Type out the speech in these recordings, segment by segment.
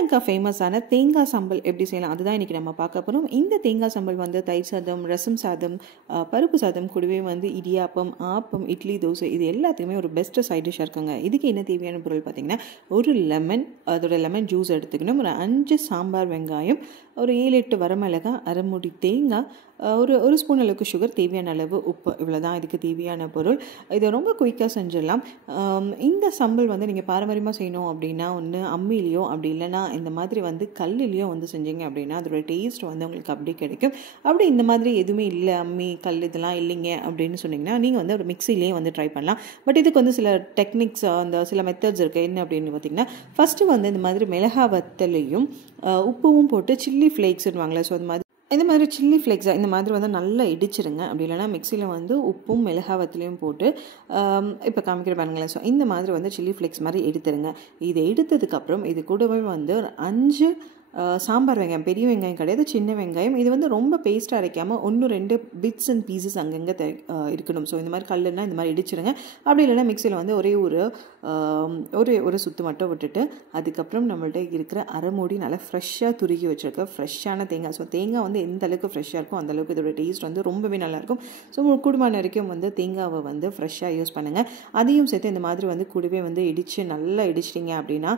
ஸ்ரீலங்கா ஃபேமஸான தேங்காய் சம்பல் எப்படி செய்யலாம் அதுதான் இன்றைக்கி நம்ம பார்க்க போகிறோம். இந்த தேங்காய் சம்பல் வந்து தயிர் சாதம், ரசம் சாதம், பருப்பு சாதம் கூடவே வந்து இடியாப்பம், ஆப்பம், இட்லி, தோசை இது எல்லாத்துக்குமே ஒரு பெஸ்ட்டு சைட் டிஷ்ஷாக இருக்குங்க. இதுக்கு என்ன தேவையான பொருள் பார்த்திங்கன்னா, ஒரு லெமன், அதோட லெமன் ஜூஸ் எடுத்துக்கணும், ஒரு 5 சாம்பார் வெங்காயம், ஒரு 7-8 வரமிளகாய், அரை மூடி தேங்காய், ஒரு ஸ்பூன் அளவுக்கு சுகர், தேவையான அளவு உப்பு, இவ்வளோதான் இதுக்கு தேவையான பொருள். இதை ரொம்ப குயிக்காக செஞ்சிடலாம். இந்த சம்பல் வந்து நீங்கள் பாரம்பரியமாக செய்யணும் அப்படின்னா ஒன்று அம்மிலேயோ அப்படி இல்லைனா இந்த மாதிரி வந்து கல்லுலேயோ வந்து செஞ்சீங்க அப்படின்னா அதோட டேஸ்ட் வந்து உங்களுக்கு அப்படி கிடைக்கும். அப்படி இந்த மாதிரி எதுவுமே இல்லை, அம்மி கல் இதெல்லாம் இல்லைங்க அப்படின்னு சொன்னீங்கன்னா நீங்கள் வந்து ஒரு மிக்சிலேயே வந்து ட்ரை பண்ணலாம். பட் இதுக்கு வந்து சில டெக்னிக்ஸ், அந்த சில மெத்தட்ஸ் இருக்குது. என்ன அப்படின்னு பார்த்தீங்கன்னா, ஃபஸ்ட்டு வந்து இந்த மாதிரி மிளகா வத்தலையும் உப்பும் போட்டு சில்லி ஃப்ளேக்ஸ்னுவாங்களே, ஸோ அது மாதிரி இந்த மாதிரி சில்லி ஃப்ளேக்ஸாக இந்த மாதிரி வந்து நல்லா இடிச்சிருங்க. அப்படி இல்லைனா மிக்சியில் வந்து உப்பும் மிளகாவத்திலையும் போட்டு இப்போ காமிக்கிற பாருங்களேன். ஸோ இந்த மாதிரி வந்து சில்லி ஃப்ளேக்ஸ் மாதிரி எடுத்துருங்க. இதை எடுத்ததுக்கப்புறம் இது கூடவே வந்து ஒரு 5 சாம்பார் வெங்காயம், பெரிய வெங்காயம் கிடையாது, சின்ன வெங்காயம். இது வந்து ரொம்ப பேஸ்ட்டாக அரைக்காமல் 1-2 பிட்ஸ் அண்ட் பீசஸ் அங்கங்கே இருக்கணும். ஸோ இந்த மாதிரி கல்லுன்னா இந்த மாதிரி இடிச்சிடுங்க. அப்படி இல்லைனா மிக்சியில் வந்து ஒரு சுத்து மட்டும் விட்டுட்டு அதுக்கப்புறம் நம்மள்ட்ட இருக்கிற அரை மூடி நல்லா ஃப்ரெஷ்ஷாக துருகி வச்சுருக்க ஃப்ரெஷ்ஷான தேங்காய். ஸோ தேங்காய் வந்து எந்த அளவுக்கு ஃப்ரெஷ்ஷாக இருக்கும் அந்தளவுக்கு இதோட டேஸ்ட் வந்து ரொம்பவே நல்லாயிருக்கும். ஸோ கூடுமான வரைக்கும் வந்து தேங்காவை வந்து ஃப்ரெஷ்ஷாக யூஸ் பண்ணுங்கள். அதையும் சேர்த்து இந்த மாதிரி வந்து கூடவே வந்து நல்லா இடிச்சிட்டிங்க அப்படின்னா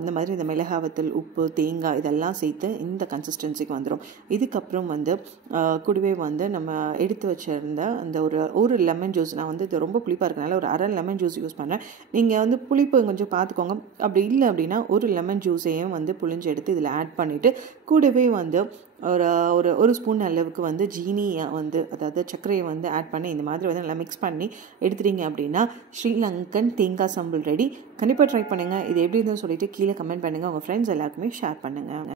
இந்த மாதிரி இந்த மிளகாவத்தல், உப்பு, தேங்காய் இதெல்லாம் சேர்த்து இந்த கன்சிஸ்டன்சிக்கு வந்துடும். இதுக்கப்புறம் வந்து கூடவே வந்து நம்ம எடுத்து வச்சுருந்த அந்த ஒரு லெமன் ஜூஸ், நான் வந்து இது ரொம்ப புளிப்பாக இருக்கனால ஒரு அரை லெமன் ஜூஸ் யூஸ் பண்ணுறேன். நீங்கள் வந்து புளிப்பு கொஞ்சம் பார்த்துக்கோங்க. அப்படி இல்லை அப்படின்னா ஒரு லெமன் ஜூஸையும் வந்து புளிஞ்சு எடுத்து இதில் ஆட் பண்ணிவிட்டு கூடவே வந்து ஒரு ஸ்பூன் அளவுக்கு வந்து ஜீனியை வந்து, அதாவது சர்க்கரையை வந்து ஆட் பண்ணி இந்த மாதிரி வந்து நல்லா மிக்ஸ் பண்ணி எடுத்துட்டீங்க அப்படின்னா ஸ்ரீலங்கன் தேங்காய் சம்பல் ரெடி. கண்டிப்பாக ட்ரை பண்ணுங்கள். இது எப்படி இருந்துன்னு சொல்லிட்டு கீழே கமெண்ட் பண்ணுங்கள். உங்கள் ஃப்ரெண்ட்ஸ் எல்லாருக்குமே ஷேர் பண்ணுங்கள்.